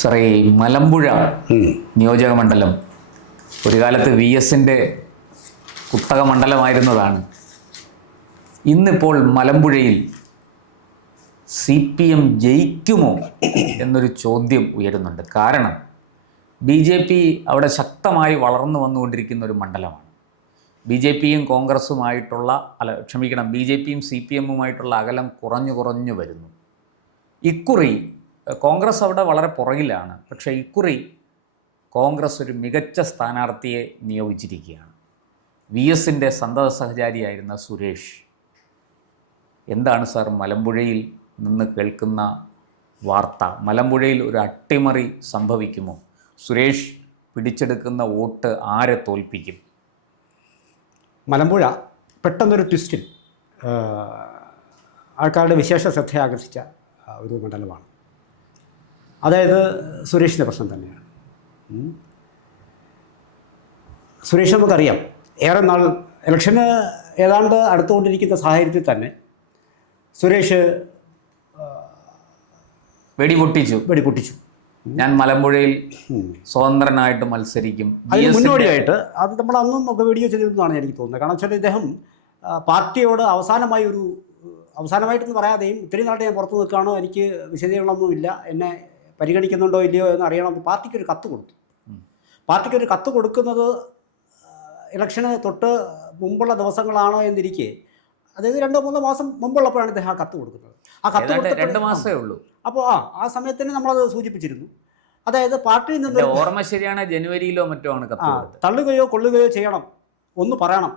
സാറേ, ഈ മലമ്പുഴ നിയോജക മണ്ഡലം ഒരു കാലത്ത് വി എസിൻ്റെ കുത്തക മണ്ഡലമായിരുന്നതാണ്. ഇന്നിപ്പോൾ മലമ്പുഴയിൽ CPM ജയിക്കുമോ എന്നൊരു ചോദ്യം ഉയരുന്നുണ്ട്. കാരണം BJP അവിടെ ശക്തമായി വളർന്നു വന്നുകൊണ്ടിരിക്കുന്ന ഒരു മണ്ഡലമാണ്. BJPയും കോൺഗ്രസുമായിട്ടുള്ള BJPയും CPMുമായിട്ടുള്ള അകലം കുറഞ്ഞു വരുന്നു. ഇക്കുറി കോൺഗ്രസ് അവിടെ വളരെ പുറകിലാണ്. പക്ഷേ ഇക്കുറി കോൺഗ്രസ് ഒരു മികച്ച സ്ഥാനാർത്ഥിയെ നിയോഗിച്ചിരിക്കുകയാണ്. VSൻ്റെ സന്തത സഹചാരിയായിരുന്ന സുരേഷ്. എന്താണ് സാർ മലമ്പുഴയിൽ നിന്ന് കേൾക്കുന്ന വാർത്ത? മലമ്പുഴയിൽ ഒരു അട്ടിമറി സംഭവിക്കുമോ? സുരേഷ് പിടിച്ചെടുക്കുന്ന വോട്ട് ആരെ തോൽപ്പിക്കും? മലമ്പുഴ പെട്ടെന്നൊരു ട്വിസ്റ്റിൽ ആൾക്കാരുടെ വിശേഷ ശ്രദ്ധ ആകർഷിച്ച ഒരു മണ്ഡലമാണ്. അതായത് സുരേഷിൻ്റെ പ്രശ്നം തന്നെയാണ്. സുരേഷ് നമുക്കറിയാം, ഏറെ നാൾ ഇലക്ഷന് ഏതാണ്ട് അടുത്തുകൊണ്ടിരിക്കുന്ന സാഹചര്യത്തിൽ തന്നെ സുരേഷ് വെടിപൊട്ടിച്ചു. ഞാൻ മലമ്പുഴയിൽ സ്വതന്ത്രനായിട്ട് മത്സരിക്കും. അതിന് മുന്നോടിയായിട്ട് അത് നമ്മൾ അന്നും ഒക്കെ വീഡിയോ ചെയ്തിരുന്നതാണ് എനിക്ക് തോന്നുന്നത്. കാരണം വെച്ചാൽ ഇദ്ദേഹം പാർട്ടിയോട് അവസാനമായിട്ടെന്ന് പറയാതെയും ഇത്രയും നാളെ ഞാൻ പുറത്ത് നിൽക്കുകയാണോ, എനിക്ക് വിശദീകരണമൊന്നുമില്ല, എന്നെ പരിഗണിക്കുന്നുണ്ടോ ഇല്ലയോ എന്ന് അറിയണം, പാർട്ടിക്കൊരു കത്ത് കൊടുത്തു. പാർട്ടിക്കൊരു കത്ത് കൊടുക്കുന്നത് ഇലക്ഷന് തൊട്ട് മുമ്പുള്ള ദിവസങ്ങളാണോ എന്നിരിക്കെ, അതായത് 2-3 മാസം മുമ്പുള്ളപ്പോഴാണ് ഇദ്ദേഹം ആ കത്ത് കൊടുക്കുന്നത്. ആ കത്ത് 2 മാസമേ ഉള്ളൂ. അപ്പോൾ ആ സമയത്ത് തന്നെ നമ്മളത് സൂചിപ്പിച്ചിരുന്നു. അതായത് പാർട്ടിയിൽ നിന്ന് ഓർമ്മ ശരിയാണ്, ജനുവരിയിലോ മറ്റോ ആണ് കത്ത്. തള്ളുകയോ കൊള്ളുകയോ ചെയ്യണം, ഒന്ന് പറയണം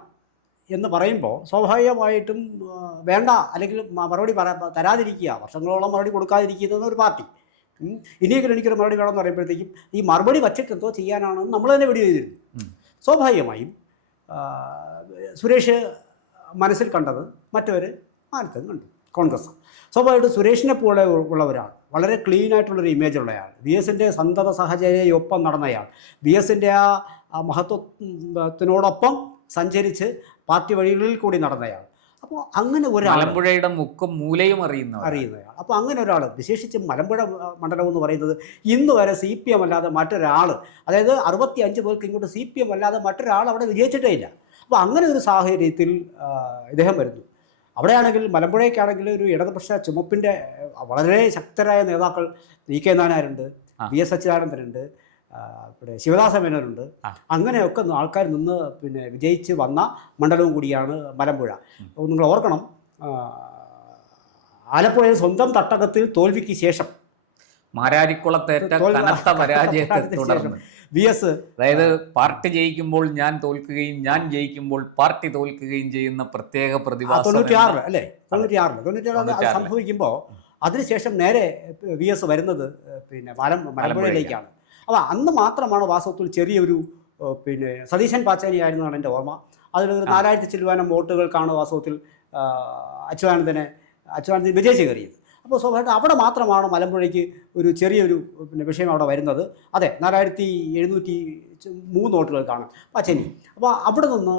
എന്ന് പറയുമ്പോൾ സ്വാഭാവികമായിട്ടും വേണ്ട, അല്ലെങ്കിൽ മറുപടി തരാതിരിക്കുക, വർഷങ്ങളോളം മറുപടി കൊടുക്കാതിരിക്കുന്ന ഒരു പാർട്ടി ഇനിയെങ്കിലും എനിക്കൊരു മറുപടി വേണമെന്ന് പറയുമ്പോഴത്തേക്കും ഈ മറുപടി വച്ചിട്ട് എന്തോ ചെയ്യാനാണെന്ന് നമ്മൾ തന്നെ വീഡിയോ ചെയ്തിരുന്നു. സ്വാഭാവികമായും സുരേഷ് മനസ്സിൽ കണ്ടത് മറ്റവർ ആർക്കും കണ്ടു, കോൺഗ്രസ്. സ്വാഭാവികമായിട്ട് സുരേഷിനെ പോലെ ഉള്ള ഒരാൾ, വളരെ ക്ലീനായിട്ടുള്ളൊരു ഇമേജ് ഉള്ളയാൾ, VSൻ്റെ സന്തത സഹചര്യൊപ്പം നടന്നയാൾ, VSൻ്റെ ആ മഹത്വത്തിനോടൊപ്പം സഞ്ചരിച്ച് പാർട്ടി വഴികളിൽ കൂടി നടന്നയാൾ. അപ്പോൾ അങ്ങനെ ഒരാൾ, മലമ്പുഴയുടെ മുക്കും മൂലയും അറിയുന്നയാൾ. അപ്പോൾ അങ്ങനെ ഒരാൾ, വിശേഷിച്ച് മലമ്പുഴ മണ്ഡലം എന്ന് പറയുന്നത് ഇന്ന് വരെ CPM അല്ലാതെ മറ്റൊരാൾ, അതായത് 65 പേർക്ക് ഇങ്ങോട്ട് CPM അല്ലാതെ മറ്റൊരാൾ അവിടെ വിജയിച്ചിട്ടേ ഇല്ല. അപ്പോൾ അങ്ങനെ ഒരു സാഹചര്യത്തിൽ ഇദ്ദേഹം വരുന്നു. അവിടെയാണെങ്കിൽ മലമ്പുഴയ്ക്കാണെങ്കിൽ ഒരു ഇടതുപക്ഷ ചുമപ്പിൻ്റെ വളരെ ശക്തരായ നേതാക്കൾ VK നായനാരുണ്ട്, VS അച്യുതാനന്ദനുണ്ട്, പിന്നെ ശിവദാസ മേനോനുണ്ട്. അങ്ങനെയൊക്കെ ആൾക്കാർ നിന്ന് വിജയിച്ച് വന്ന മണ്ഡലവും കൂടിയാണ് മലമ്പുഴ. നിങ്ങൾ ഓർക്കണം, ആലപ്പുഴയിൽ സ്വന്തം തട്ടകത്തിൽ തോൽവിക്ക് ശേഷം മാരാരിക്കുളത്തേറ്റ കനത്ത പരാജയത്തെ തുടർന്ന് VS, അതായത് പാർട്ടി ജയിക്കുമ്പോൾ ഞാൻ തോൽക്കുകയും ഞാൻ ജയിക്കുമ്പോൾ പാർട്ടി തോൽക്കുകയും ചെയ്യുന്ന പ്രത്യേക പ്രതിഭാസം 96 അല്ലേ, 96 സംഭവിക്കുമ്പോൾ അതിനുശേഷം നേരെ VS വരുന്നത് മലമ്പുഴയിലേക്കാണ്. അപ്പോൾ അന്ന് മാത്രമാണ് വാസ്തവത്തിൽ ചെറിയൊരു സതീശൻ പാച്ചാനി ആയിരുന്നാണ് എൻ്റെ ഓർമ്മ. അതിലൊരു 4000 ചില്ലുവാനം വോട്ടുകൾക്കാണ് വാസ്തവത്തിൽ അച്യുതാനന്ദൻ വിജയിച്ച് കയറിയത്. അപ്പോൾ സ്വാഭാവികമായിട്ട് അവിടെ മാത്രമാണ് മലമ്പുഴയ്ക്ക് ഒരു ചെറിയൊരു വിഷയം അവിടെ വരുന്നത്. അതെ, 4703 വോട്ടുകൾക്കാണ് പാച്ചേനി. അപ്പോൾ അവിടെ നിന്ന്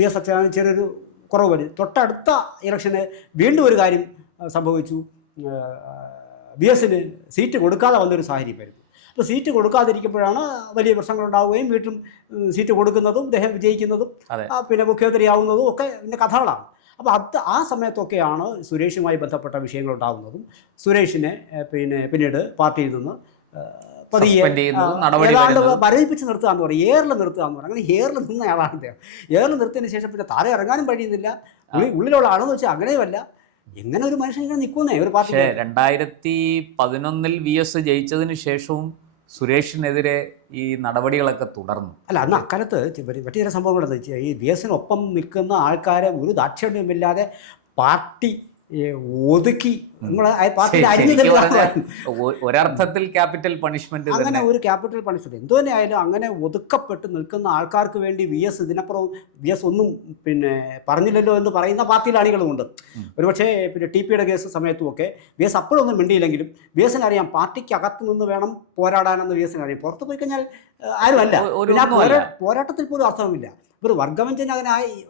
VS അച്യുതാനന്ദൻ ചെറിയൊരു കുറവ് വരും. തൊട്ടടുത്ത ഇലക്ഷന് വീണ്ടും ഒരു കാര്യം സംഭവിച്ചു, VSന് സീറ്റ് കൊടുക്കാതെ വന്നൊരു സാഹചര്യം വരുന്നു. അപ്പോൾ സീറ്റ് കൊടുക്കാതിരിക്കുമ്പോഴാണ് വലിയ പ്രശ്നങ്ങളുണ്ടാവുകയും വീട്ടിലും സീറ്റ് കൊടുക്കുന്നതും ഇദ്ദേഹം വിജയിക്കുന്നതും മുഖ്യമന്ത്രിയാവുന്നതും ഒക്കെ കഥകളാണ്. അപ്പോൾ ആ സമയത്തൊക്കെയാണ് സുരേഷുമായി ബന്ധപ്പെട്ട വിഷയങ്ങളുണ്ടാകുന്നതും സുരേഷിനെ പിന്നീട് പാർട്ടിയിൽ നിന്ന് പതിയെ ഏതാണ്ട് മരവിപ്പിച്ച് നിർത്തുക എന്ന് പറയും, ഏറിൽ നിർത്തുക എന്ന് പറയും. അങ്ങനെ ഏറിൽ നിന്നയാളാണ് അദ്ദേഹം. ഏറിൽ നിർത്തിയതിന് ശേഷം പിന്നെ താഴെ ഇറങ്ങാനും കഴിയുന്നില്ല. ഉള്ളിലുള്ള ആളെന്ന് വെച്ചാൽ അങ്ങനെയുമല്ല, എങ്ങനെ ഒരു മനുഷ്യൻ ഇങ്ങനെ നിൽക്കുന്നേ ഒരു പാർട്ടി. 2011 VS ജയിച്ചതിന് ശേഷവും സുരേഷിനെതിരെ ഈ നടപടികളൊക്കെ തുടർന്നു. അല്ല, അന്ന് അക്കാലത്ത് മറ്റു ചില സംഭവങ്ങളുണ്ടെന്ന് വെച്ചാൽ ഈ VSനൊപ്പം നിൽക്കുന്ന ആൾക്കാരെ ഒരു ദാക്ഷിണ്യമില്ലാതെ പാർട്ടി ഒതുക്കി ഒരർത്ഥത്തിൽ ക്യാപിറ്റൽ പണിഷ്മെന്റ്, അങ്ങനെ ഒരു ക്യാപിറ്റൽ പണിഷ്മെന്റ് എന്തോ തന്നെ ആയാലും അങ്ങനെ ഒതുക്കപ്പെട്ട് നിൽക്കുന്ന ആൾക്കാർക്ക് വേണ്ടി VS ഇതിനപ്പുറം VS ഒന്നും പറഞ്ഞില്ലല്ലോ എന്ന് പറയുന്ന പാർട്ടിയിലെ അണികളുമുണ്ട്. ഒരുപക്ഷെ TPയുടെ കേസ് സമയത്തുമൊക്കെ VS അപ്പോഴൊന്നും മിണ്ടിയില്ലെങ്കിലും VSന് അറിയാം പാർട്ടിക്ക് അകത്ത് നിന്ന് വേണം പോരാടാനെന്ന് VSന് അറിയാം. പുറത്ത് പോയി കഴിഞ്ഞാൽ ആരുമല്ല, പോരാട്ടത്തിൽ പോലും അർത്ഥവുമില്ല. ഒരു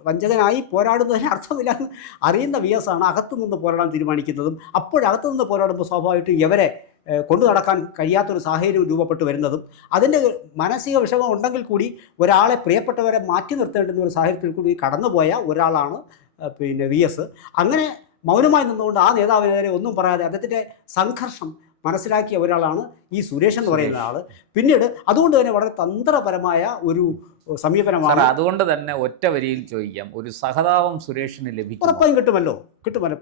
വഞ്ചകനായി പോരാടുന്നതിന് അർത്ഥമില്ല എന്ന് അറിയുന്ന VS ആണ് അകത്തു നിന്ന് പോരാടാൻ തീരുമാനിക്കുന്നതും. അപ്പോഴകത്തു നിന്ന് പോരാടുമ്പോൾ സ്വാഭാവികമായിട്ടും ഇവരെ കൊണ്ടു നടക്കാൻ കഴിയാത്തൊരു സാഹചര്യം രൂപപ്പെട്ട് വരുന്നതും അതിൻ്റെ മാനസിക വിഷമം ഉണ്ടെങ്കിൽ കൂടി ഒരാളെ പ്രിയപ്പെട്ടവരെ മാറ്റി നിർത്തേണ്ടുന്ന ഒരു സാഹചര്യത്തിൽ കൂടി കടന്നുപോയ ഒരാളാണ് പിന്നെ വി എസ്. അങ്ങനെ മൗനമായി നിന്നുകൊണ്ട് ആ നേതാവിനെതിരെ ഒന്നും പറയാതെ അദ്ദേഹത്തിൻ്റെ സംഘർഷം മനസ്സിലാക്കിയ ഒരാളാണ് ഈ സുരേഷ് എന്ന് പറയുന്ന ആൾ. പിന്നീട് അതുകൊണ്ട് തന്നെ വളരെ തന്ത്രപരമായ ഒരു സമീപനമാണ്. അതുകൊണ്ട് തന്നെ ഒറ്റ വരിയിൽ ചോദിക്കാം, ഒരു സഹതാപം സുരേഷിന് ലഭിക്കും? ഉറപ്പായും കിട്ടുമല്ലോ.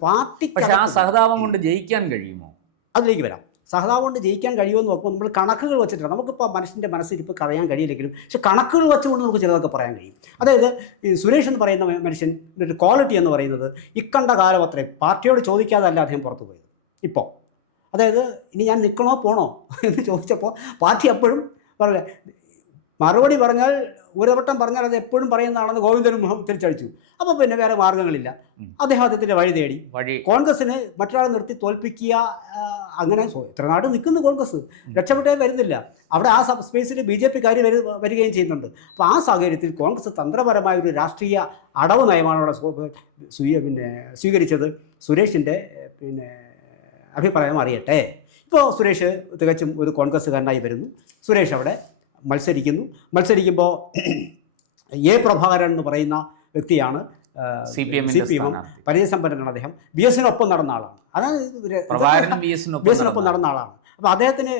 പാർട്ടി പക്ഷേ ആ സഹതാപം കൊണ്ട് ജയിക്കാൻ കഴിയുമോ? അതിലേക്ക് വരാം. സഹതാപം കൊണ്ട് ജയിക്കാൻ കഴിയുമെന്ന് നോക്കുമ്പോൾ നമ്മൾ കണക്കുകൾ വെച്ചിട്ടാണ്. നമുക്കിപ്പോൾ മനുഷ്യൻ്റെ മനസ്സിരിപ്പ് പറയാൻ കഴിയില്ലെങ്കിലും പക്ഷേ കണക്കുകൾ വെച്ചുകൊണ്ട് നമുക്ക് ചിലതൊക്കെ പറയാൻ കഴിയും. അതായത് ഈ സുരേഷ് എന്ന് പറയുന്ന മനുഷ്യൻ്റെ ഒരു ക്വാളിറ്റി എന്ന് പറയുന്നത് ഇക്കണ്ട കാലം അത്രയും പാർട്ടിയോട് ചോദിക്കാതല്ല അദ്ദേഹം പുറത്തു പോയത്. ഇപ്പോൾ അതായത് ഇനി ഞാൻ നിൽക്കണോ പോണോ എന്ന് ചോദിച്ചപ്പോൾ പാർട്ടി എപ്പോഴും പറയല്ലേ, മറുപടി പറഞ്ഞാൽ ഒരു വട്ടം പറഞ്ഞാൽ അത് എപ്പോഴും പറയുന്നതാണെന്ന് ഗോവിന്ദനും തിരിച്ചടിച്ചു. അപ്പോൾ പിന്നെ വേറെ മാർഗ്ഗങ്ങളില്ല, അദ്ദേഹത്തിൻ്റെ വഴി തേടി. കോൺഗ്രസ്സിന് മറ്റൊരാളെ നിർത്തി തോൽപ്പിക്കുക, അങ്ങനെ എത്ര നാട് നിൽക്കുന്നു കോൺഗ്രസ്, രക്ഷപ്പെട്ടേ വരുന്നില്ല. അവിടെ ആ സ്പേസിൽ BJP-കാർ വരികയും ചെയ്യുന്നുണ്ട്. അപ്പോൾ ആ സാഹചര്യത്തിൽ കോൺഗ്രസ് തന്ത്രപരമായ ഒരു രാഷ്ട്രീയ അടവ് നയമാണ് അവിടെ സ്വീകരിച്ചത്. സുരേഷിൻ്റെ അഭിപ്രായം അറിയട്ടെ. ഇപ്പോൾ സുരേഷ് തികച്ചും ഒരു കോൺഗ്രസ്സുകാരനായി വരുന്നു. സുരേഷ് അവിടെ മത്സരിക്കുമ്പോൾ എ പ്രഭാകരൻ എന്ന് പറയുന്ന വ്യക്തിയാണ് CPM പരിചയസമ്പന്നനാണ് അദ്ദേഹം. BS-നൊപ്പം നടന്ന ആളാണ്. അതാണ് BS-നൊപ്പം നടന്ന ആളാണ്. അപ്പോൾ അദ്ദേഹത്തിന്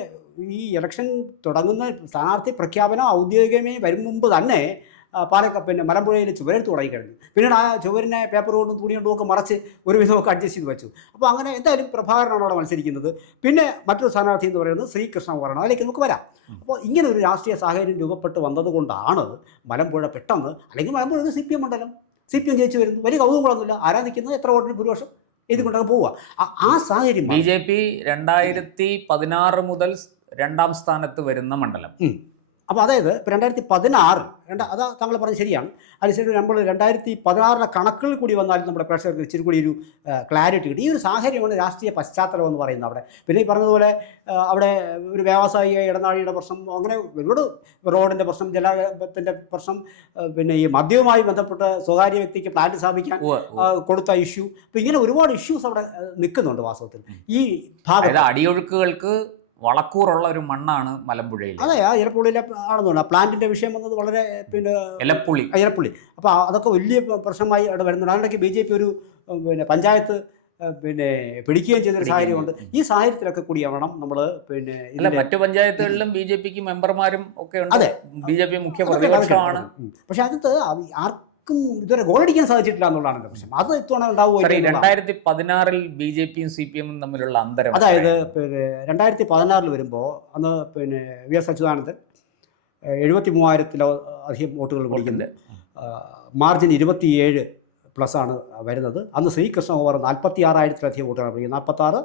ഈ ഇലക്ഷൻ തുടങ്ങുന്ന സ്ഥാനാർത്ഥി പ്രഖ്യാപനം ഔദ്യോഗികമായി വരും മുമ്പ് തന്നെ മലമ്പുഴയിൽ ചുവരെടുത്ത് തുടങ്ങിക്കഴിഞ്ഞു. പിന്നീട് ആ ചുവരിനെ പേപ്പർ കൊണ്ടും തുണി കൊണ്ടും ഒക്കെ മറച്ച് ഒരുവിധമൊക്കെ അഡ്ജസ്റ്റ് ചെയ്ത് വെച്ചു. അപ്പോൾ അങ്ങനെ എന്തായാലും പ്രഭാകരനാണ് അവിടെ മത്സരിക്കുന്നത്. പിന്നെ മറ്റൊരു സ്ഥാനാർത്ഥി എന്ന് പറയുന്നത് ശ്രീകൃഷ്ണകുമാറാണ്. അതിലേക്ക് നമുക്ക് വരാം. അപ്പോൾ ഇങ്ങനെ ഒരു രാഷ്ട്രീയ സാഹചര്യം രൂപപ്പെട്ട് വന്നതുകൊണ്ടാണ് മലമ്പുഴ പെട്ടെന്ന്, അല്ലെങ്കിൽ മലമ്പുഴ ഒരു CPM മണ്ഡലം, CPM ജയിച്ചു വരുന്നു, വലിയ കൗതുകങ്ങളൊന്നുമില്ല, ആരാ നിൽക്കുന്നത്, എത്ര വോട്ടിന് ഭൂരിപക്ഷം, ഇതുകൊണ്ടൊക്കെ പോവുക. ആ സാഹചര്യം BJP 2016 മുതൽ 2ാം സ്ഥാനത്ത് വരുന്ന മണ്ഡലം. അപ്പോൾ അതായത് ഇപ്പോൾ 2016 അതാ താങ്കൾ പറഞ്ഞത് ശരിയാണ്. അതിനുശേഷം നമ്മൾ 2016 കണക്കുകൾ കൂടി വന്നാലും നമ്മുടെ പ്രേക്ഷകർക്ക് ഇച്ചിരി കൂടി ഒരു ക്ലാരിറ്റി കിട്ടി. ഈ ഒരു സാഹചര്യമാണ് രാഷ്ട്രീയ പശ്ചാത്തലം എന്ന് പറയുന്നത് അവിടെ. പിന്നെ ഈ പറഞ്ഞതുപോലെ അവിടെ ഒരു വ്യാവസായിക ഇടനാഴിയുടെ പ്രശ്നം, അങ്ങനെ ഒരുപാട് റോഡിൻ്റെ പ്രശ്നം, ജലത്തിൻ്റെ പ്രശ്നം, പിന്നെ ഈ മദ്യവുമായി ബന്ധപ്പെട്ട് സ്വകാര്യ വ്യക്തിക്ക് പ്ലാന്റ് സ്ഥാപിക്കാൻ കൊടുത്ത ഇഷ്യൂ, അപ്പോൾ ഇങ്ങനെ ഒരുപാട് ഇഷ്യൂസ് അവിടെ നിൽക്കുന്നുണ്ട് വാസ്തവത്തിൽ ഈ ഭാഗത്ത്. അടിയൊഴുക്കുകൾക്ക് വളക്കൂറുള്ള ഒരു മണ്ണാണ് മലമ്പുഴയിൽ. അതെ, ആ ഇലപ്പുള്ളിയിലെ ആണെന്ന് തോന്നുന്നു. പ്ലാന്റിൻ്റെ വിഷയം വന്നത് വളരെ ഇലപ്പുള്ളി. അപ്പോൾ അതൊക്കെ വലിയ പ്രശ്നമായി അവിടെ വരുന്നുണ്ട്. അതിനിടയ്ക്ക് BJP ഒരു പഞ്ചായത്ത് പിടിക്കുകയും ചെയ്തൊരു സാഹചര്യമുണ്ട്. ഈ സാഹചര്യത്തിലൊക്കെ കൂടിയാവണം നമ്മൾ മറ്റു പഞ്ചായത്തുകളിലും BJP-ക്ക് മെമ്പർമാരും ഒക്കെ ഉണ്ട്. അതെ, BJP മുഖ്യ പ്രതിപക്ഷമാണ്. പക്ഷെ അതിനകത്ത് ഇതുവരെ ഗോളടിക്കാൻ സാധിച്ചിട്ടില്ല എന്നുള്ളതാണ് എൻ്റെ പ്രശ്നം. അത് ഇത്തവണ ഉണ്ടാവുമോ? 2016 BJP-യും CPM-ഉം തമ്മിലുള്ള അന്തരം, അതായത് 2016 വരുമ്പോൾ അന്ന് VS അച്യുതാനന്ദൻ 73,000-ലധികം വോട്ടുകൾ പിടിക്കുന്നത്, മാർജിൻ 27+ വരുന്നത്. അന്ന് ശ്രീകൃഷ്ണകുമാർ 46,000-ലധികം വോട്ടുകൾ പിടിക്കുന്നത്, 46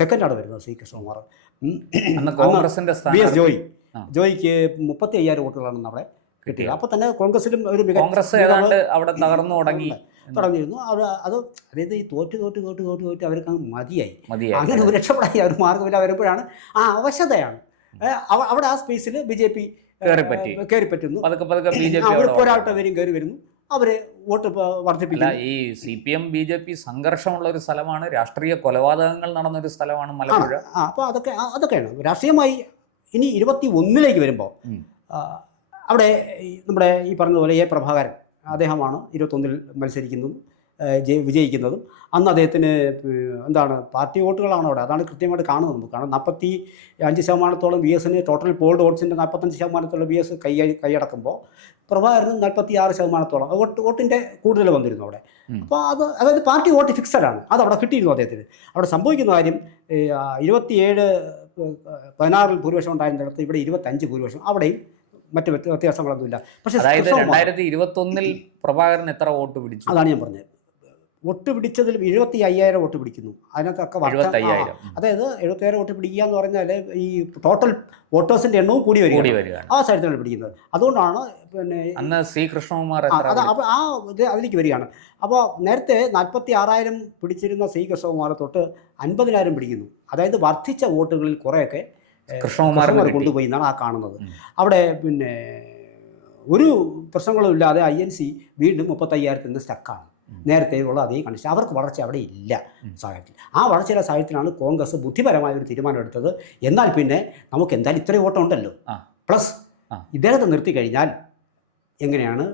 സെക്കൻഡാണ് വരുന്നത് ശ്രീകൃഷ്ണകുമാർ. കോൺഗ്രസിന്റെ VS ജോയിക്ക് 35,000 വോട്ടുകളാണ് അവിടെ കിട്ടിയത്. അപ്പോൾ തന്നെ കോൺഗ്രസിലും ഒരു കോൺഗ്രസ് അവിടെ തുടങ്ങിയിരുന്നു. അതായത് ഈ തോറ്റ് അവർക്ക് മതിയായി, അങ്ങനെ ഒരു രക്ഷപ്പെടാൻ ഒരു മാർഗ്ഗമില്ല. വരുമ്പോഴാണ് ആ അവശതയാണ് അവിടെ ആ സ്പേസിൽ BJP കയറി പറ്റുന്നു. ഒരാൾട്ട് വരും കയറി വരുന്നു, അവരെ വോട്ട് വർദ്ധിപ്പിക്കുന്നു. ഈ CPM BJP സംഘർഷമുള്ള ഒരു സ്ഥലമാണ്, രാഷ്ട്രീയ കൊലപാതകങ്ങൾ നടന്നൊരു സ്ഥലമാണ് മലമ്പുഴ. അപ്പോൾ അതൊക്കെയാണ് രാഷ്ട്രീയമായി. ഇനി 21 വരുമ്പോൾ അവിടെ നമ്മുടെ ഈ പറഞ്ഞതുപോലെ എ പ്രഭാകരൻ അദ്ദേഹമാണ് 21 മത്സരിക്കുന്നതും വിജയിക്കുന്നതും. അന്ന് അദ്ദേഹത്തിന് പാർട്ടി വോട്ടുകളാണ് അവിടെ, അതാണ് കൃത്യമായിട്ട് കാണുന്നത് നമുക്ക്. കാരണം 45% VS-ന് ടോട്ടൽ പോൾഡ് വോട്ട്സിൻ്റെ 45% VS കൈയടക്കുമ്പോൾ പ്രഭാകരന് 46% വോട്ടിൻ്റെ കൂടുതൽ വന്നിരുന്നു അവിടെ. അപ്പോൾ അതായത് പാർട്ടി വോട്ട് ഫിക്സഡാണ്, അത് അവിടെ കിട്ടിയിരുന്നു അദ്ദേഹത്തിന്. അവിടെ സംഭവിക്കുന്ന കാര്യം 27-16 ഭൂരിപക്ഷം ഉണ്ടായിരുന്നിടത്ത് ഇവിടെ 25 ഭൂരിപക്ഷം, അവിടെയും മറ്റ് വ്യത്യാസങ്ങളൊന്നുമില്ല. പക്ഷേ 2021 പ്രഭാകരൻ എത്ര വോട്ട് പിടിച്ചു? അതാണ് ഞാൻ പറഞ്ഞത്. വോട്ട് പിടിച്ചതിൽ 75,000 വോട്ട് പിടിക്കുന്നു. അതിനകത്തൊക്കെ അതായത് 75,000 വോട്ട് പിടിക്കുക എന്ന് പറഞ്ഞാൽ ഈ ടോട്ടൽ വോട്ടേഴ്സിൻ്റെ എണ്ണവും കൂടി വരിക ആ സാഹചര്യത്തിലാണ് പിടിക്കുന്നത്. അതുകൊണ്ടാണ് അന്ന് ശ്രീകൃഷ്ണകുമാർ അതിലേക്ക് വരികയാണ്. അപ്പോൾ നേരത്തെ 46,000 പിടിച്ചിരുന്ന ശ്രീകൃഷ്ണകുമാർ തൊട്ട് 50,000 പിടിക്കുന്നു. അതായത് വർദ്ധിച്ച വോട്ടുകളിൽ കുറേയൊക്കെ കൃഷ്ണകുമാർ കൊണ്ടുപോയി എന്നാണ് ആ കാണുന്നത്. അവിടെ ഒരു പ്രശ്നങ്ങളും ഇല്ലാതെ INC വീണ്ടും 35,000 സ്റ്റക്കാണ്. നേരത്തെയുള്ള അതേ കണ്ടീഷൻ. അവർക്ക് വളർച്ച അവിടെ ഇല്ല സാഹചര്യത്തിൽ. ആ വളർച്ചയുടെ സാഹചര്യത്തിലാണ് കോൺഗ്രസ് ബുദ്ധിപരമായ ഒരു തീരുമാനം എടുത്തത്. എന്നാൽ പിന്നെ നമുക്ക് എന്തായാലും ഇത്രയും വോട്ടം ഉണ്ടല്ലോ, പ്ലസ് ഇദ്ദേഹത്തെ നിർത്തി കഴിഞ്ഞാൽ എങ്ങനെയാണ്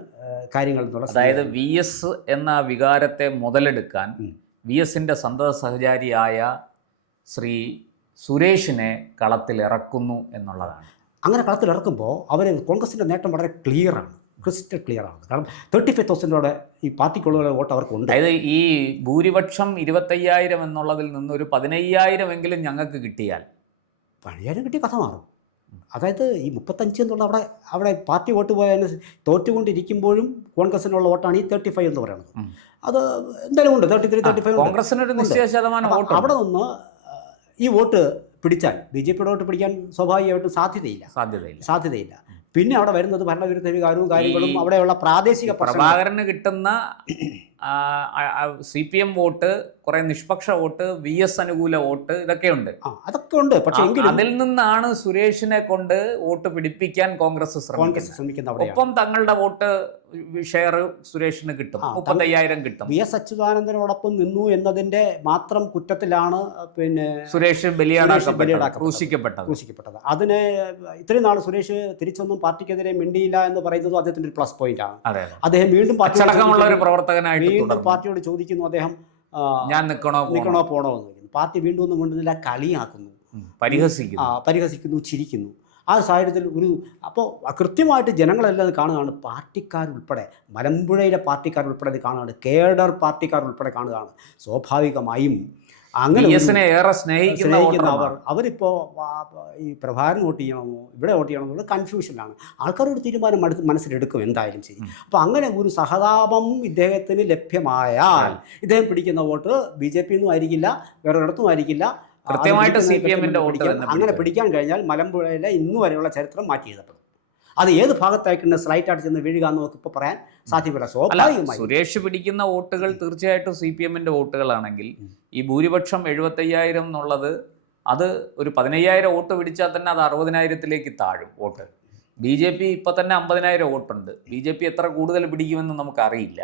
കാര്യങ്ങൾ എന്നുള്ള, അതായത് വി എസ് എന്ന വികാരത്തെ മുതലെടുക്കാൻ വി എസിൻ്റെ സന്തത സഹചാരിയായ ശ്രീ സുരേഷിനെ കളത്തിലിറക്കുന്നു എന്നുള്ളതാണ്. അങ്ങനെ കളത്തിലിറക്കുമ്പോൾ അവർ കോൺഗ്രസിൻ്റെ നേട്ടം വളരെ ക്ലിയറാണ്, ക്രിസ്റ്റൽ ക്ലിയറാണ്. കാരണം 35,000 ഈ പാർട്ടിക്കുള്ള വോട്ട് അവർക്കുണ്ട്. അതായത് ഈ ഭൂരിപക്ഷം 25,000 എന്നുള്ളതിൽ നിന്നൊരു 15,000 എങ്കിലും ഞങ്ങൾക്ക് കിട്ടിയാൽ 15,000 കിട്ടിയ കഥ മാറും. അതായത് ഈ 35 എന്നുള്ള അവിടെ പാർട്ടി വോട്ട് പോയാൽ തോറ്റുകൊണ്ടിരിക്കുമ്പോഴും കോൺഗ്രസിനുള്ള വോട്ടാണ് ഈ 35 എന്ന് പറയുന്നത്. അത് എന്തായാലും ഉണ്ട്, 33-35 കോൺഗ്രസിനൊരു നിശ്ചയ ശതമാനം വോട്ട്. അവിടെ നിന്ന് ഈ വോട്ട് പിടിച്ചാൽ BJPയുടെ വോട്ട് പിടിക്കാൻ സ്വാഭാവികമായിട്ടും സാധ്യതയില്ല. പിന്നെ അവിടെ വരുന്നത് ഭരണവിരുദ്ധ വികാരവും കാര്യങ്ങളും അവിടെയുള്ള പ്രാദേശിക പ്രഭാകരന് കിട്ടുന്ന CPM വോട്ട്, കുറെ നിഷ്പക്ഷ വോട്ട്, VS അനുകൂല വോട്ട്, ഇതൊക്കെയുണ്ട്. അതൊക്കെ ഉണ്ട്. പക്ഷേ അതിൽ നിന്നാണ് സുരേഷിനെ കൊണ്ട് വോട്ട് പിടിപ്പിക്കാൻ കോൺഗ്രസ് ശ്രമിക്കുന്നത്. ഒപ്പം തങ്ങളുടെ വോട്ട് ഷെയർ സുരേഷിന് കിട്ടും, 35,000 കിട്ടും. VS അച്യുതാനന്ദനോടൊപ്പം നിന്നു എന്നതിന്റെ മാത്രം കുറ്റത്തിലാണ് പിന്നെ സുരേഷ് ക്രൂശിക്കപ്പെട്ടത്. അതിന് ഇത്രയും നാൾ സുരേഷ് തിരിച്ചൊന്നും പാർട്ടിക്കെതിരെ മിണ്ടിയില്ല എന്ന് പറയുന്നതും അദ്ദേഹത്തിന്റെ ഒരു പ്ലസ് പോയിന്റ് ആണ്. അദ്ദേഹം വീണ്ടും പാർട്ടിയോട് ചോദിക്കുന്നു, അദ്ദേഹം ഞാൻ നിൽക്കണോ പോണോ എന്ന്. പാർട്ടി വീണ്ടും ഒന്നും മിണ്ടുന്നില്ല, കളിയാക്കുന്നു, പരിഹസിക്കുന്നു, ചിരിക്കുന്നു. ആ സാഹചര്യത്തിൽ അപ്പോൾ കൃത്യമായിട്ട് ജനങ്ങളെല്ലാം അത് കാണുകയാണ്. പാർട്ടിക്കാരുൾപ്പെടെ, മലമ്പുഴയിലെ പാർട്ടിക്കാരുൾപ്പെടെ ഇത് കാണുകയാണ്, കേഡർ പാർട്ടിക്കാരുൾപ്പെടെ കാണുകയാണ്. സ്വാഭാവികമായും അങ്ങനെ ഏറെ സ്നേഹിക്കുന്ന അവരിപ്പോൾ ഈ പ്രഭാകരൻ വോട്ട് ചെയ്യണമോ ഇവിടെ വോട്ട് ചെയ്യണമോ എന്നുള്ള കൺഫ്യൂഷനിലാണ്. ആൾക്കാരൊരു തീരുമാനം മനസ്സിലെടുക്കും എന്തായാലും ശരി. അപ്പോൾ ഒരു സഹതാപം ഇദ്ദേഹത്തിന് ലഭ്യമായാൽ ഇദ്ദേഹം പിടിക്കുന്ന വോട്ട് BJP യൊന്നും ആയിരിക്കില്ല, വേറെ ഒരിടത്തും ആയിരിക്കില്ല, കൃത്യമായിട്ട് CPM-ന്റെ വോട്ട്. അങ്ങനെ പിടിക്കാൻ കഴിഞ്ഞാൽ മലമ്പുഴയിലെ ഇന്നു വരെയുള്ള ചരിത്രം മാറ്റി എഴുതപ്പെടും. അത് ഏത് ഭാഗത്തായിക്കുന്ന സ്ലൈറ്റായിട്ട് ചെന്ന് വീഴുക എന്ന് നമുക്ക് ഇപ്പോൾ പറയാൻ സാധ്യമല്ല. സ്വാഭാവികമായി സുരേഷ് പിടിക്കുന്ന വോട്ടുകൾ തീർച്ചയായിട്ടും CPM-ന്റെ വോട്ടുകളാണെങ്കിൽ ഈ ഭൂരിപക്ഷം 75,000 എന്നുള്ളത് അത് ഒരു 15,000 വോട്ട് പിടിച്ചാൽ തന്നെ അത് 60,000-ലേക്ക് താഴും വോട്ട്. BJP ഇപ്പോൾ തന്നെ 50,000 വോട്ടുണ്ട്. BJP എത്ര കൂടുതൽ പിടിക്കുമെന്ന് നമുക്കറിയില്ല.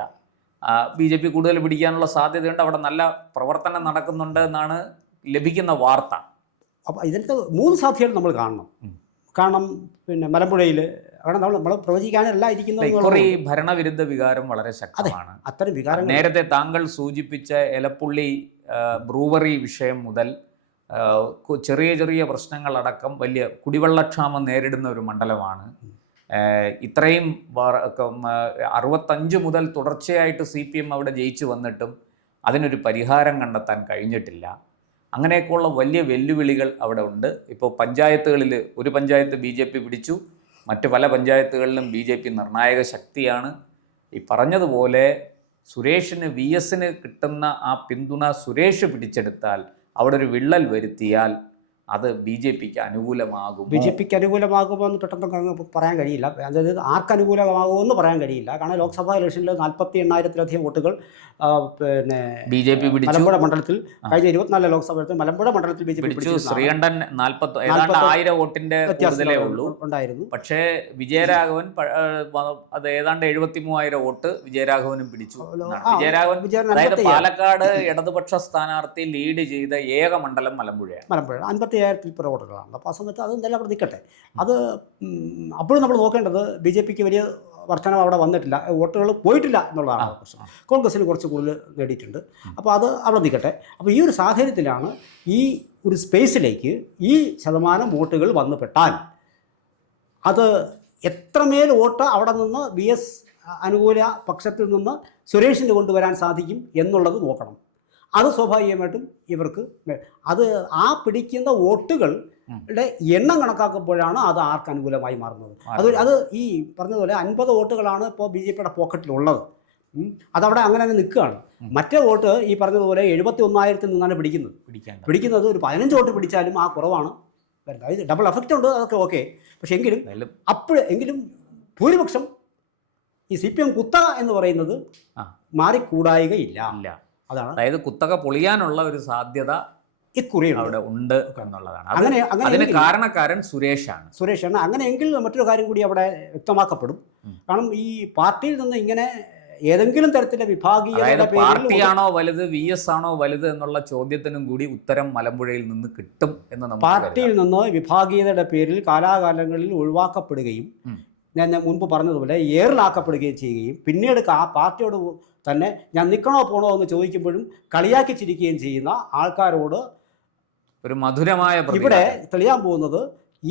BJP കൂടുതൽ പിടിക്കാനുള്ള സാധ്യതയുണ്ട്. അവിടെ നല്ല പ്രവർത്തനം നടക്കുന്നുണ്ട് എന്നാണ് ലഭിക്കുന്ന വാർത്ത. അപ്പോൾ ഇതിനകത്ത് 3 സാധ്യതകൾ നമ്മൾ കാണണം. പിന്നെ മലമ്പുഴയിൽ നമ്മൾ പ്രവചിക്കാനല്ല ഇരിക്കുന്നത്. ഭരണവിരുദ്ധ വികാരം വളരെ ശക്തമാണ്. അത്തരം വികാരം നേരത്തെ താങ്കൾ സൂചിപ്പിച്ച എലപ്പുള്ളി ബ്രൂവറി വിഷയം മുതൽ ചെറിയ ചെറിയ പ്രശ്നങ്ങളടക്കം വലിയ കുടിവെള്ളക്ഷാമം നേരിടുന്ന ഒരു മണ്ഡലമാണ്. ഇത്രയും 65 മുതൽ തുടർച്ചയായിട്ട് CPM അവിടെ ജയിച്ചു വന്നിട്ടും അതിനൊരു പരിഹാരം കണ്ടെത്താൻ കഴിഞ്ഞിട്ടില്ല. അങ്ങനെയൊക്കെയുള്ള വലിയ വെല്ലുവിളികൾ അവിടെ ഉണ്ട്. ഇപ്പോൾ പഞ്ചായത്തുകളിൽ ഒരു പഞ്ചായത്ത് BJP പിടിച്ചു, മറ്റ് പല പഞ്ചായത്തുകളിലും BJP നിർണായക ശക്തിയാണ്. ഈ പറഞ്ഞതുപോലെ സുരേഷിന് VS-ന് കിട്ടുന്ന ആ പിന്തുണ സുരേഷ് പിടിച്ചെടുത്താൽ, അവിടെ ഒരു വിള്ളൽ വരുത്തിയാൽ അത് BJPക്ക് അനുകൂലമാകും. BJPക്ക് അനുകൂലമാകുമോ എന്ന് പെട്ടെന്ന് പറയാൻ കഴിയില്ല. അതായത് ആർക്ക് അനുകൂലമാകുമെന്ന് പറയാൻ കഴിയില്ല. കാരണം ലോക്സഭാ ഇലക്ഷനിൽ 48,000-ലധികം വോട്ടുകൾ പിന്നെ BJP പിടിച്ചു. മലമ്പുഴ മണ്ഡലത്തിൽ കഴിഞ്ഞ 24 ലോക്സഭ മലമ്പുഴ മണ്ഡലത്തിൽ BJP പിടിച്ചു. ശ്രീകണ്ഠൻ 1000 വോട്ടിന്റെ കൂടുതലേ ഉണ്ടായിരുന്നു. പക്ഷേ വിജയരാഘവൻ അത് ഏതാണ്ട് 73,000 വോട്ട് വിജയരാഘവനും പിടിച്ചു. വിജയരാഘവൻ അതായത് പാലക്കാട് ഇടതുപക്ഷ സ്ഥാനാർത്ഥി ലീഡ് ചെയ്ത ഏക മണ്ഡലം മലമ്പുഴയാണ്. 50,000-ൽ പുറ വോട്ടുകളാണ്. അപ്പോൾ ആ സമയത്ത് അത് എന്തായാലും അവിടെ നിൽക്കട്ടെ. അത് അപ്പോഴും നമ്മൾ നോക്കേണ്ടത് BJPക്ക് വലിയ വർധനം അവിടെ വന്നിട്ടില്ല, വോട്ടുകൾ പോയിട്ടില്ല എന്നുള്ളതാണ് പ്രശ്നം. കോൺഗ്രസ്സിന് കുറച്ച് കൂടുതൽ നേടിയിട്ടുണ്ട്. അപ്പോൾ അത് അവിടെ നിൽക്കട്ടെ. അപ്പോൾ ഈ ഒരു സാഹചര്യത്തിലാണ് ഈ ഒരു സ്പേസിലേക്ക് ഈ ശതമാനം വോട്ടുകൾ വന്നുപെട്ടാൽ അത് എത്രമേൽ വോട്ട് അവിടെ നിന്ന് VS അനുകൂല പക്ഷത്തിൽ നിന്ന് സുരേഷിന് കൊണ്ടുവരാൻ സാധിക്കും എന്നുള്ളത് നോക്കണം. അത് സ്വാഭാവികമായിട്ടും ഇവർക്ക് ആ പിടിക്കുന്ന വോട്ടുകളുടെ എണ്ണം കണക്കാക്കുമ്പോഴാണ് അത് ആർക്ക് അനുകൂലമായി മാറുന്നത്. അത് ഈ പറഞ്ഞതുപോലെ 50 വോട്ടുകളാണ് ഇപ്പോൾ BJPയുടെ പോക്കറ്റിലുള്ളത്. അതവിടെ അങ്ങനെ തന്നെ നിൽക്കുകയാണ്. മറ്റേ വോട്ട് ഈ പറഞ്ഞതുപോലെ 71,000-ൽ നിന്നാണ് പിടിക്കുന്നത്. ഒരു 15 വോട്ട് പിടിച്ചാലും ആ കുറവാണ് വരുന്നത്. അത് ഡബിൾ എഫക്റ്റ് ഉണ്ട്, അതൊക്കെ ഓക്കെ. പക്ഷെ എങ്കിലും ഭൂരിപക്ഷം ഈ CPM കുത്തക എന്ന് പറയുന്നത് മാറിക്കൂടായികയില്ല. അതാണ്, അതായത് കുത്തക പൊളിയാനുള്ള ഒരു സാധ്യത ഇക്കുറി അവിടെ ഉണ്ട് എന്നുള്ളതാണ്. അതിന് കാരണക്കാരൻ സുരേഷാണ്. അങ്ങനെയെങ്കിൽ മറ്റൊരു കാര്യം കൂടി അവിടെ വ്യക്തമാക്കപ്പെടും. കാരണം ഈ പാർട്ടിയിൽ നിന്ന് ഇങ്ങനെ ഏതെങ്കിലും തരത്തിലെ അതായത് വിഭാഗീയതയുടെ പേരിൽ പാർട്ടിയാണോ വലുത് VS ആണോ വലുത് എന്നുള്ള ചോദ്യത്തിനും കൂടി ഉത്തരം മലമ്പുഴയിൽ നിന്ന് കിട്ടും എന്ന് നമുക്ക് പാർട്ടിയിൽ നിന്ന് വിഭാഗീയതയുടെ പേരിൽ കാലാകാലങ്ങളിൽ ഒഴിവാക്കപ്പെടുകയും ഞാൻ മുൻപ് പറഞ്ഞതുപോലെ ഏറിലാക്കപ്പെടുകയും ചെയ്യുകയും പിന്നീട് ആ പാർട്ടിയോട് തന്നെ ഞാൻ നിൽക്കണോ പോണോ എന്ന് ചോദിക്കുമ്പോഴും കളിയാക്കി ചിരിക്കുകയും ചെയ്യുന്ന ആൾക്കാരോട് ഒരു മധുരമായ ഇവിടെ തെളിയാൻ പോകുന്നത്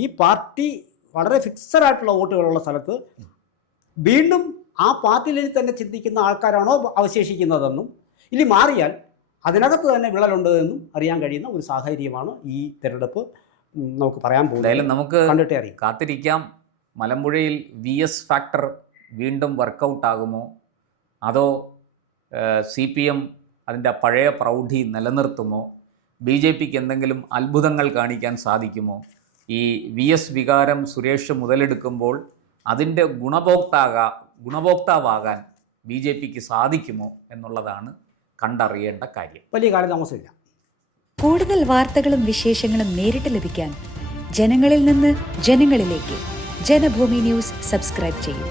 ഈ പാർട്ടി വളരെ ഫിക്സഡ് ആയിട്ടുള്ള വോട്ടുകളുള്ള സ്ഥലത്ത് വീണ്ടും ആ പാർട്ടിയിൽ തന്നെ ചിന്തിക്കുന്ന ആൾക്കാരാണോ അവശേഷിക്കുന്നതെന്നും ഇനി മാറിയാൽ അതിനകത്ത് തന്നെ വിള്ളലുണ്ട് എന്നും അറിയാൻ കഴിയുന്ന ഒരു സാഹചര്യമാണ് ഈ തെരഞ്ഞെടുപ്പ് നമുക്ക് പറയാൻ പോകുന്നത്. നമുക്ക് കണ്ടിട്ടേ അറിയാം. കാത്തിരിക്കാം. മലമ്പുഴയിൽ VS ഫാക്ടർ വീണ്ടും വർക്കൗട്ട് ആകുമോ, അതോ CPM അതിൻ്റെ പഴയ പ്രൗഢി നിലനിർത്തുമോ, BJPക്ക് എന്തെങ്കിലും അത്ഭുതങ്ങൾ കാണിക്കാൻ സാധിക്കുമോ, ഈ VS വികാരം സുരേഷ് മുതലെടുക്കുമ്പോൾ അതിൻ്റെ ഗുണഭോക്താവാകാൻ BJPക്ക് സാധിക്കുമോ എന്നുള്ളതാണ് കണ്ടറിയേണ്ട കാര്യം. വലിയ കാലതാമസമില്ല. കൂടുതൽ വാർത്തകളും വിശേഷങ്ങളും നേരിട്ട് ലഭിക്കാൻ ജനങ്ങളിൽ നിന്ന് ജനങ്ങളിലേക്ക് ജനഭൂമി ന്യൂസ് സബ്സ്ക്രൈബ് ചെയ്യൂ.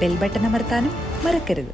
ബെൽ ബട്ടൺ അമർത്താനും മറക്കരുത്.